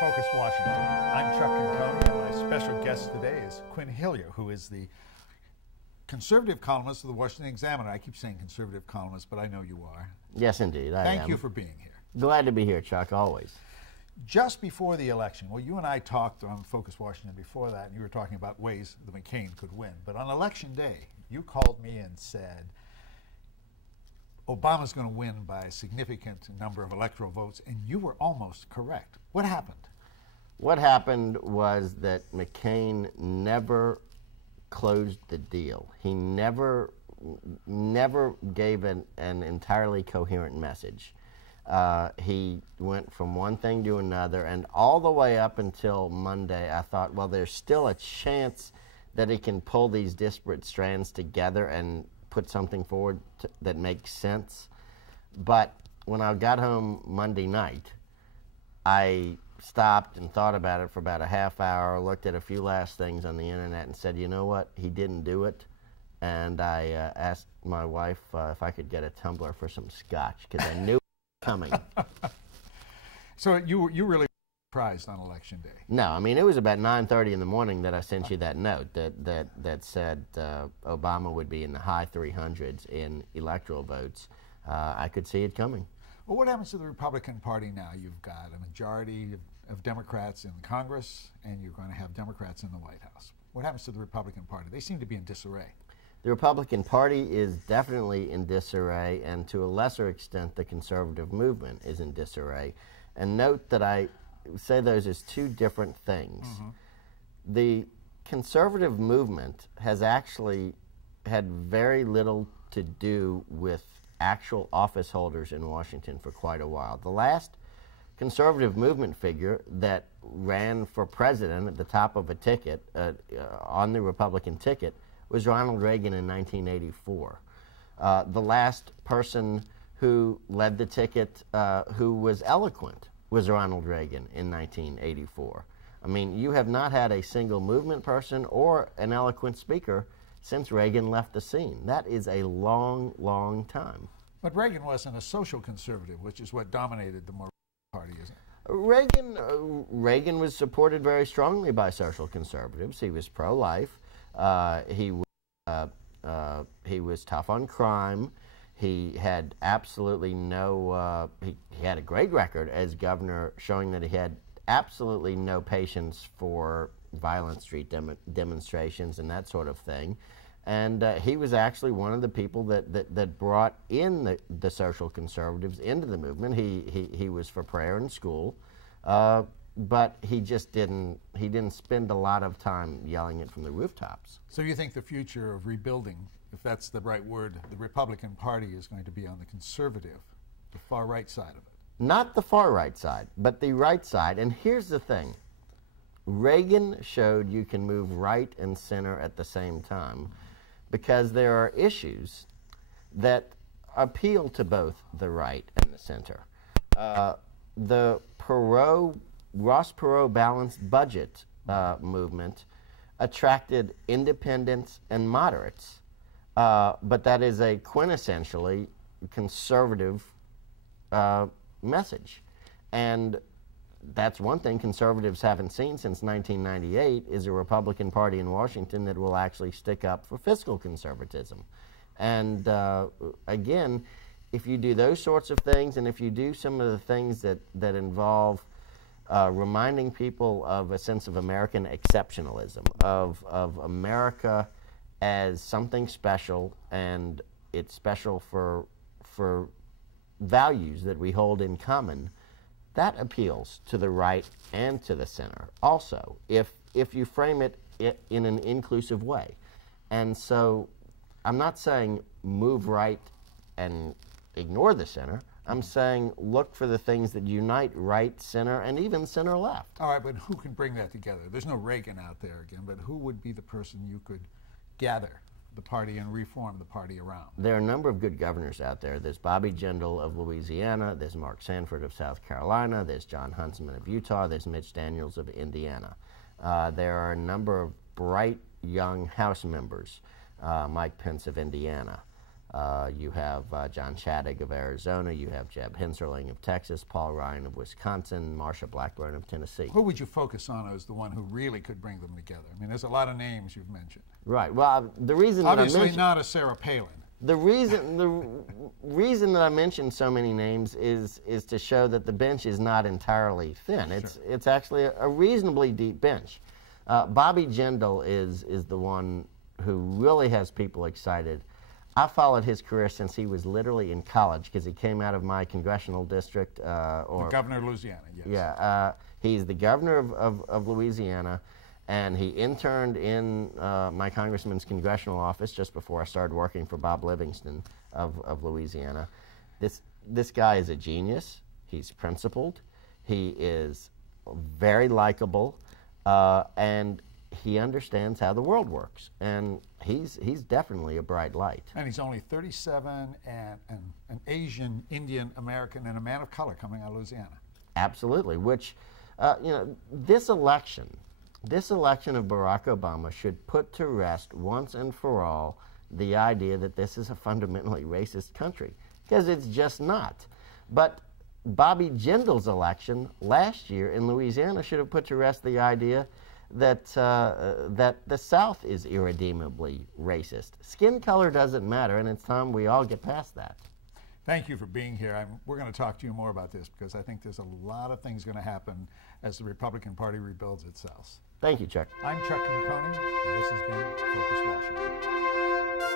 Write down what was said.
Focus Washington. I'm Chuck Conconi, and my special guest today is Quin Hillyer, who is the conservative columnist of the Washington Examiner. I keep saying conservative columnist, but I know you are. Yes, indeed, I am. Thank you for being here. Glad to be here, Chuck, always. Just before the election, well, you and I talked on Focus Washington before that, and you were talking about ways that McCain could win. But on Election Day, you called me and said, Obama's going to win by a significant number of electoral votes, and you were almost correct. What happened? What happened was that McCain never closed the deal. He never gave an entirely coherent message. He went from one thing to another, and all the way up until Monday, I thought, well, there's still a chance that he can pull these disparate strands together and put something forward that makes sense. But when I got home Monday night, I stopped and thought about it for about a half hour, looked at a few last things on the internet and said, you know what, he didn't do it. And I asked my wife if I could get a tumbler for some scotch, because I knew it was coming. So you really surprised on Election Day? No, I mean, it was about 9:30 in the morning that I sent you that note that said Obama would be in the high 300s in electoral votes. I could see it coming. Well, what happens to the Republican Party now? You've got a majority of Democrats in Congress, and you're going to have Democrats in the White House. What happens to the Republican Party? They seem to be in disarray. The Republican Party is definitely in disarray, and to a lesser extent, the conservative movement is in disarray. And note that I say those as two different things. Mm-hmm. The conservative movement has actually had very little to do with actual office holders in Washington for quite a while. The last conservative movement figure that ran for president at the top of a ticket, on the Republican ticket, was Ronald Reagan in 1984. The last person who led the ticket who was eloquent was Ronald Reagan in 1984. I mean, you have not had a single movement person or an eloquent speaker since Reagan left the scene. That is a long, long time. But Reagan wasn't a social conservative, which is what dominated the more party, isn't it? Reagan was supported very strongly by social conservatives. He was pro-life. He was tough on crime. He had absolutely no, he had a great record as governor, showing that he had absolutely no patience for violent street demonstrations and that sort of thing. And he was actually one of the people that brought in the social conservatives into the movement. He was for prayer in school, but he just didn't spend a lot of time yelling it from the rooftops. So you think the future of rebuilding, if that's the right word, the Republican Party is going to be on the conservative, the far right side of it? Not the far right side, but the right side. And here's the thing. Reagan showed you can move right and center at the same time, because there are issues that appeal to both the right and the center. The Ross Perot balanced budget movement attracted independents and moderates, but that is a quintessentially conservative message. And that's one thing conservatives haven't seen since 1998 is a Republican Party in Washington that will actually stick up for fiscal conservatism. And again, if you do those sorts of things, and if you do some of the things that involve reminding people of a sense of American exceptionalism, of America as something special, and it's special for values that we hold in common, that appeals to the right and to the center also, if you frame it in an inclusive way. And so I'm not saying move right and ignore the center. I'm saying look for the things that unite right, center, and even center left. All right, but who can bring that together? There's no Reagan out there again, but who would be the person you could gather the party and reform the party around? There are a number of good governors out there. There's Bobby Jindal of Louisiana, there's Mark Sanford of South Carolina, there's John Huntsman of Utah, there's Mitch Daniels of Indiana. There are a number of bright young House members, Mike Pence of Indiana. You have John Chaddick of Arizona. You have Jeb Hinserling of Texas, Paul Ryan of Wisconsin, Marsha Blackburn of Tennessee. Who would you focus on as the one who really could bring them together? I mean, there's a lot of names you've mentioned. Right. Well, the reason obviously not a Sarah Palin. The reason that I mentioned so many names is to show that the bench is not entirely thin. It's actually a reasonably deep bench. Bobby Jindal is the one who really has people excited. I followed his career since he was literally in college because he came out of my congressional district. The governor of Louisiana, yes. Yeah, he's the governor of Louisiana, and he interned in my congressman's congressional office just before I started working for Bob Livingston of Louisiana. This guy is a genius. He's principled. He is very likable, and he understands how the world works, and he's definitely a bright light. And he's only 37 and an Asian, Indian American, and a man of color coming out of Louisiana. Absolutely, which, you know, this election of Barack Obama should put to rest once and for all the idea that this is a fundamentally racist country, because it's just not. But Bobby Jindal's election last year in Louisiana should have put to rest the idea that the South is irredeemably racist. Skin color doesn't matter, and it's time we all get past that. Thank you for being here. We're going to talk to you more about this because I think there's a lot of things going to happen as the Republican Party rebuilds itself. Thank you, Chuck. I'm Chuck Conconi, and this has been Focus Washington.